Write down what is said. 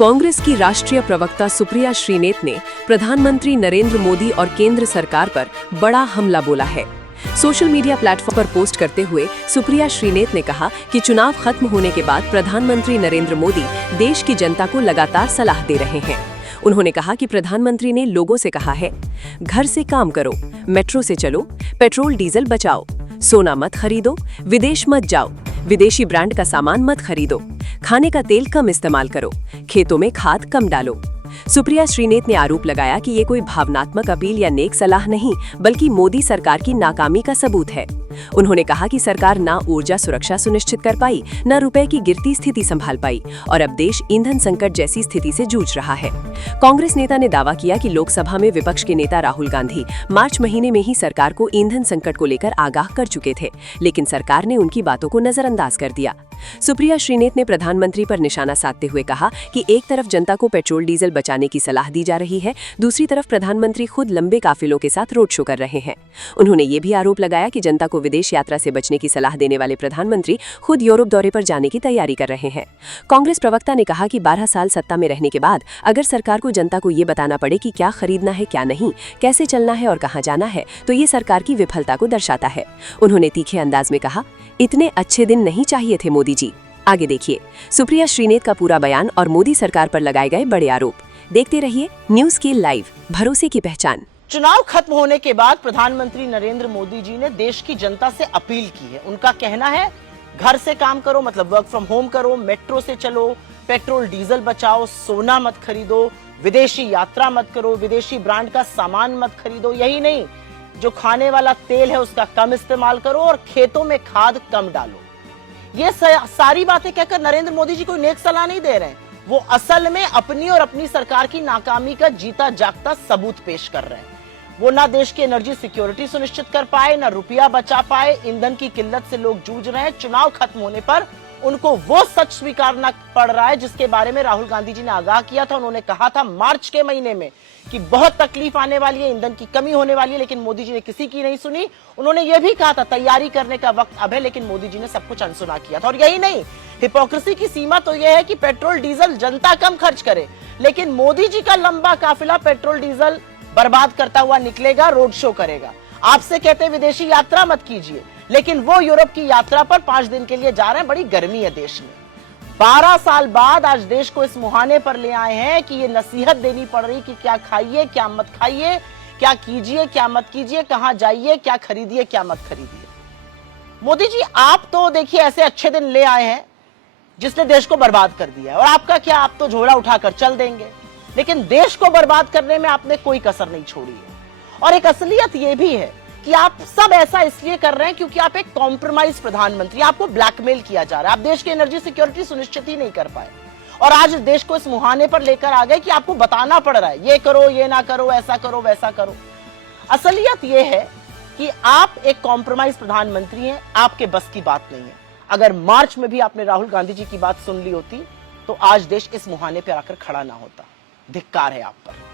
कांग्रेस की राष्ट्रीय प्रवक्ता सुप्रिया श्रीनेत ने प्रधानमंत्री नरेंद्र मोदी और केंद्र सरकार पर बड़ा हमला बोला है। सोशल मीडिया प्लेटफॉर्म पर पोस्ट करते हुए सुप्रिया श्रीनेत ने कहा कि चुनाव खत्म होने के बाद प्रधानमंत्री नरेंद्र मोदी देश की जनता को लगातार सलाह दे रहे हैं। उन्होंने कहा कि प्रधानमंत्री ने लोगों से कहा है, घर से काम करो, मेट्रो से चलो, पेट्रोल डीजल बचाओ, सोना मत खरीदो, विदेश मत जाओ, विदेशी ब्रांड का सामान मत खरीदो, खाने का तेल कम इस्तेमाल करो, खेतों में खाद कम डालो। सुप्रिया श्रीनेत ने आरोप लगाया कि ये कोई भावनात्मक अपील या नेक सलाह नहीं, बल्कि मोदी सरकार की नाकामी का सबूत है। उन्होंने कहा कि सरकार ना ऊर्जा सुरक्षा सुनिश्चित कर पाई, न रुपए की गिरती स्थिति संभाल पाई और अब देश ईंधन संकट जैसी स्थिति से जूझ रहा है। कांग्रेस नेता ने दावा किया कि लोकसभा में विपक्ष के नेता राहुल गांधी मार्च महीने में ही सरकार को ईंधन संकट को लेकर आगाह कर चुके थे, लेकिन सरकार ने उनकी बातों को नजरअंदाज कर दिया। सुप्रिया श्रीनेत ने प्रधानमंत्री पर निशाना साधते हुए कहा कि एक तरफ जनता को पेट्रोल डीजल बचाने की सलाह दी जा रही है, दूसरी तरफ प्रधानमंत्री खुद लंबे काफिलों के साथ रोड शो कर रहे हैं। उन्होंने ये भी आरोप लगाया कि जनता को विदेश यात्रा से बचने की सलाह देने वाले प्रधानमंत्री खुद यूरोप दौरे पर जाने की तैयारी कर रहे हैं। कांग्रेस प्रवक्ता ने कहा कि 12 साल सत्ता में रहने के बाद अगर सरकार को जनता को ये बताना पड़े कि क्या खरीदना है, क्या नहीं, कैसे चलना है और कहाँ जाना है, तो ये सरकार की विफलता को दर्शाता है। उन्होंने तीखे अंदाज में कहा, इतने अच्छे दिन नहीं चाहिए थे मोदी जी। आगे देखिए सुप्रिया श्रीनेत का पूरा बयान और मोदी सरकार पर लगाए गए बड़े आरोप। देखते रहिए न्यूज़ के लाइव, भरोसे की पहचान। चुनाव खत्म होने के बाद प्रधानमंत्री नरेंद्र मोदी जी ने देश की जनता से अपील की है। उनका कहना है, घर से काम करो, मतलब वर्क फ्रॉम होम करो, मेट्रो से चलो, पेट्रोल डीजल बचाओ, सोना मत खरीदो, विदेशी यात्रा मत करो, विदेशी ब्रांड का सामान मत खरीदो। यही नहीं, जो खाने वाला तेल है उसका कम इस्तेमाल करो और खेतों में खाद कम डालो। ये सारी बातें कहकर नरेंद्र मोदी जी कोई नेक सलाह नहीं दे रहे हैं, वो असल में अपनी और अपनी सरकार की नाकामी का जीता जागता सबूत पेश कर रहे हैं। वो ना देश की एनर्जी सिक्योरिटी सुनिश्चित कर पाए, ना रुपया बचा पाए, ईंधन की किल्लत से लोग जूझ रहे हैं। चुनाव खत्म होने पर उनको वो सच स्वीकारना पड़ रहा है जिसके बारे में राहुल गांधी जी ने आगाह किया था। उन्होंने कहा था मार्च के महीने में कि बहुत तकलीफ आने वाली है, ईंधन की कमी होने वाली है, लेकिन मोदी जी ने किसी की नहीं सुनी। उन्होंने ये भी कहा था तैयारी करने का वक्त अब है, लेकिन मोदी जी ने सब कुछ अनसुना किया था। और यही नहीं, हिपोक्रेसी की सीमा तो यह है कि पेट्रोल डीजल जनता कम खर्च करे, लेकिन मोदी जी का लंबा काफिला पेट्रोल डीजल बर्बाद करता हुआ निकलेगा, रोड शो करेगा। आपसे कहते हैं विदेशी यात्रा मत कीजिए, लेकिन वो यूरोप की यात्रा पर 5 दिन के लिए जा रहे हैं। बड़ी गर्मी है देश में। 12 साल बाद आज देश को इस मुहाने पर ले आए हैं कि ये नसीहत देनी पड़ रही कि क्या खाइए, क्या मत खाइए, क्या कीजिए, क्या मत कीजिए, कहां जाइए, क्या खरीदिए, क्या मत खरीदिए। मोदी जी, आप तो देखिए ऐसे अच्छे दिन ले आए हैं जिसने देश को बर्बाद कर दिया है, और आपका क्या, आप तो झोला उठाकर चल देंगे, लेकिन देश को बर्बाद करने में आपने कोई कसर नहीं छोड़ी है। और एक असलियत यह भी है कि आप सब ऐसा इसलिए कर रहे हैं क्योंकि आप एक कॉम्प्रोमाइज प्रधानमंत्री, आपको ब्लैकमेल किया जा रहा है। आप देश की एनर्जी सिक्योरिटी सुनिश्चित ही नहीं कर पाए और आज देश को इस मुहाने पर लेकर आ गए कि आपको बताना पड़ रहा है, ये करो, ये ना करो, ऐसा करो, वैसा करो। असलियत ये है कि आप एक कॉम्प्रोमाइज प्रधानमंत्री हैं, आपके बस की बात नहीं है। अगर मार्च में भी आपने राहुल गांधी जी की बात सुन ली होती तो आज देश इस मुहाने पर आकर खड़ा ना होता। धिक्कार है आप पर।